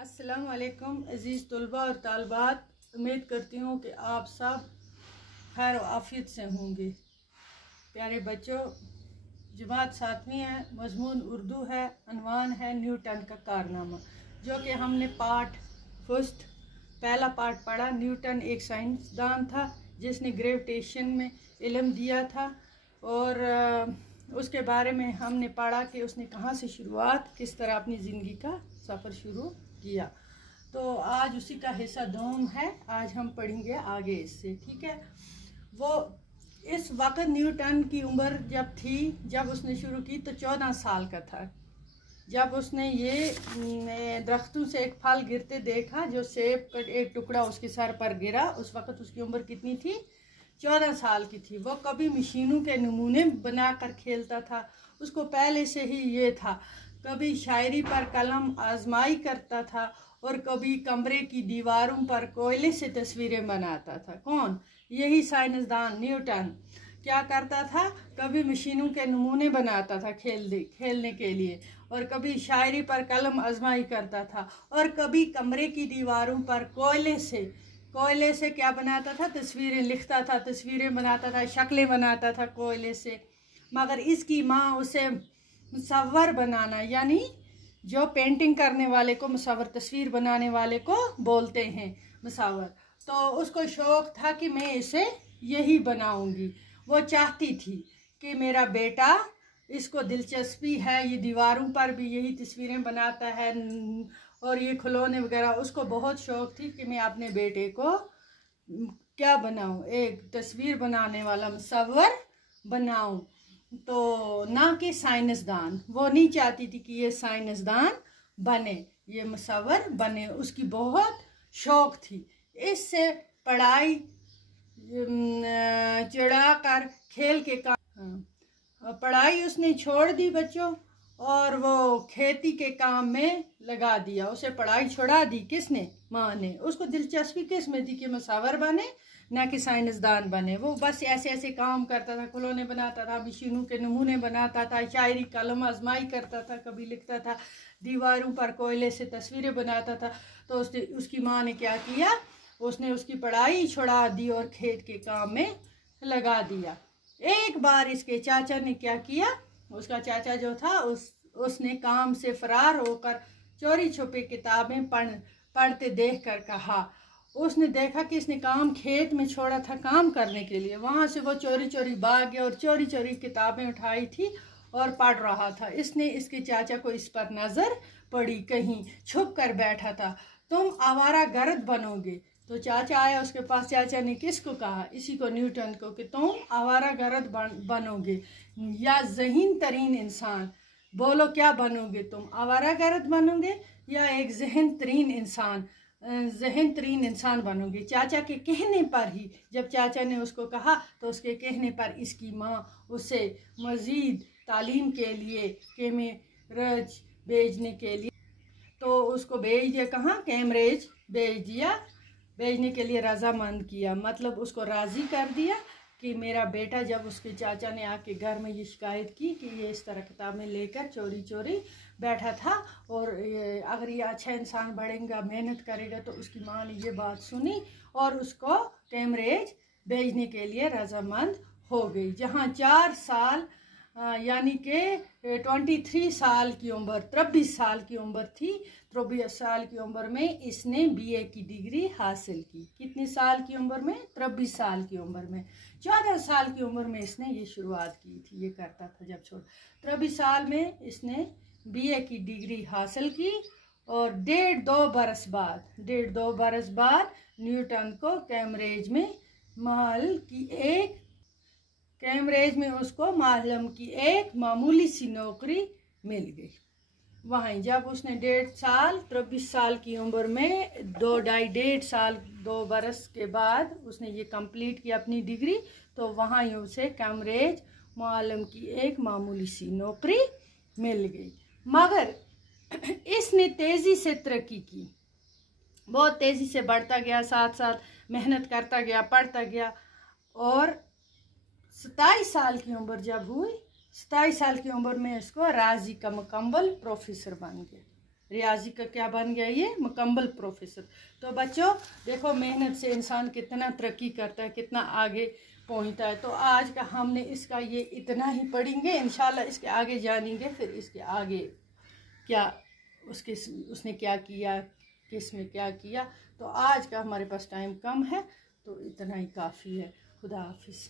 अस्सलाम वालेकुम अज़ीज़ तलबा और तालबात, उम्मीद करती हूँ कि आप सब खैर आफियत से होंगे। प्यारे बच्चों, जमात 7वीं है, मज़मून उर्दू है, अनवान है न्यूटन का कारनामा, जो कि हमने पार्ट फर्स्ट पहला पार्ट पढ़ा। न्यूटन एक साइंसदान था जिसने ग्रेविटेशन में इल्म दिया था और उसके बारे में हमने पढ़ा कि उसने कहाँ से शुरुआत, किस तरह अपनी ज़िंदगी का सफ़र शुरू किया। तो आज उसी का हिस्सा दोम है, आज हम पढ़ेंगे आगे इससे, ठीक है। वो इस वक्त न्यूटन की उम्र जब थी, जब उसने शुरू की तो 14 साल का था। जब उसने ये दरख्तों से एक फल गिरते देखा, जो सेब का एक टुकड़ा उसके सर पर गिरा, उस वक्त उसकी उम्र कितनी थी? 14 साल की थी। वो कभी मशीनों के नमूने बनाकर खेलता था, उसको पहले से ही ये था। कभी शायरी पर कलम आजमाई करता था और कभी कमरे की दीवारों पर कोयले से तस्वीरें बनाता था। कौन? यही साइंसदान न्यूटन क्या करता था? कभी मशीनों के नमूने बनाता था खेलने के लिए, और कभी शायरी पर कलम आजमाई करता था, और कभी कमरे की दीवारों पर कोयले से क्या बनाता था? तस्वीरें लिखता था, तस्वीरें बनाता था, शक्लें बनाता था कोयले से। मगर इसकी माँ उसे मुसव्वर बनाना, यानी जो पेंटिंग करने वाले को मुसव्वर, तस्वीर बनाने वाले को बोलते हैं मुसव्वर, तो उसको शौक़ था कि मैं इसे यही बनाऊंगी। वो चाहती थी कि मेरा बेटा, इसको दिलचस्पी है, ये दीवारों पर भी यही तस्वीरें बनाता है और ये खिलौने वगैरह, उसको बहुत शौक़ थी कि मैं अपने बेटे को क्या बनाऊं, एक तस्वीर बनाने वाला मुसव्वर बनाऊं, तो ना कि साइंसदान। वो नहीं चाहती थी कि ये साइंसदान बने, ये मुसव्वर बने, उसकी बहुत शौक़ थी। इससे पढ़ाई चिढ़ा कर खेल के काम, पढ़ाई उसने छोड़ दी बच्चों, और वो खेती के काम में लगा दिया। उसे पढ़ाई छुड़ा दी किसने? माँ ने। उसको दिलचस्पी किस में थी कि मुसव्वर बने, ना कि साइंसदान बने। वो बस ऐसे ऐसे काम करता था, खिलौने बनाता था, मशीनों के नमूने बनाता था, शायरी कलम आजमाई करता था, कभी लिखता था, दीवारों पर कोयले से तस्वीरें बनाता था। तो उसकी माँ ने क्या किया? उसने उसकी पढ़ाई छुड़ा दी और खेत के काम में लगा दिया। एक बार इसके चाचा ने क्या किया? उसका चाचा जो था उसने काम से फरार होकर चोरी छुपे किताबें पढ़ते देख कर कहा, उसने देखा कि इसने काम खेत में छोड़ा था काम करने के लिए, वहाँ से वो चोरी चोरी भाग गया और चोरी चोरी किताबें उठाई थी और पढ़ रहा था। इसने इसके चाचा को इस पर नज़र पड़ी, कहीं छुप कर बैठा था। तुम आवारा गर्द बनोगे। तो चाचा आया उसके पास। चाचा ने किसको कहा? इसी को, न्यूटन को, कि तुम आवारा गर्द बनोगे या ज़हीन तरीन इंसान। बोलो क्या बनोगे तुम? आवारा गर्द बनोगे या एक ज़हन तरीन इंसान बनोगे। चाचा के कहने पर ही, जब चाचा ने उसको कहा तो उसके कहने पर इसकी माँ उसे मज़ीद तालीम के लिए कैम्ब्रिज भेजने के लिए, तो उसको भेज दिया। कहाँ? कैम्ब्रिज भेज दिया, भेजने के लिए रजामंद किया, मतलब उसको राज़ी कर दिया कि मेरा बेटा, जब उसके चाचा ने आके घर में ये शिकायत की कि ये इस तरह किताबें लेकर चोरी चोरी बैठा था और अगर ये अच्छा इंसान बढ़ेगा, मेहनत करेगा, तो उसकी माँ ने ये बात सुनी और उसको कैम्ब्रिज भेजने के लिए रजामंद हो गई। जहाँ 4 साल यानी कि 23 साल की उम्र, 23 साल की उम्र थी। 23 साल की उम्र में इसने BA की डिग्री हासिल की। कितनी साल की उम्र में? 23 साल की उम्र में। 14 साल की उम्र में इसने ये शुरुआत की थी, ये करता था जब छोड़। 23 साल में इसने BA की डिग्री हासिल की और 1.5-2 बरस बाद न्यूटन को कैम्ब्रिज में उसको मालम की एक मामूली सी नौकरी मिल गई। वहीं जब उसने 23 साल की उम्र में 2 बरस के बाद उसने ये कंप्लीट किया अपनी डिग्री, तो वहाँ ही उसे कैम्ब्रिज मालम की एक मामूली सी नौकरी मिल गई। मगर इसने तेज़ी से तरक्की की, बहुत तेज़ी से बढ़ता गया, साथ साथ मेहनत करता गया, पढ़ता गया, और 27 साल की उम्र जब हुई, 27 साल की उम्र में इसको राजी का मुकम्मल प्रोफेसर बन गया। रियाजी का क्या बन गया, ये मुकम्मल प्रोफेसर। तो बच्चों देखो, मेहनत से इंसान कितना तरक्की करता है, कितना आगे पहुंचता है। तो आज का हमने इसका ये इतना ही पढ़ेंगे, इंशाल्लाह इसके आगे जानेंगे, फिर इसके आगे क्या उसने क्या किया, किस में क्या किया। तो आज का हमारे पास टाइम कम है, तो इतना ही काफ़ी है। खुदा हाफिज़।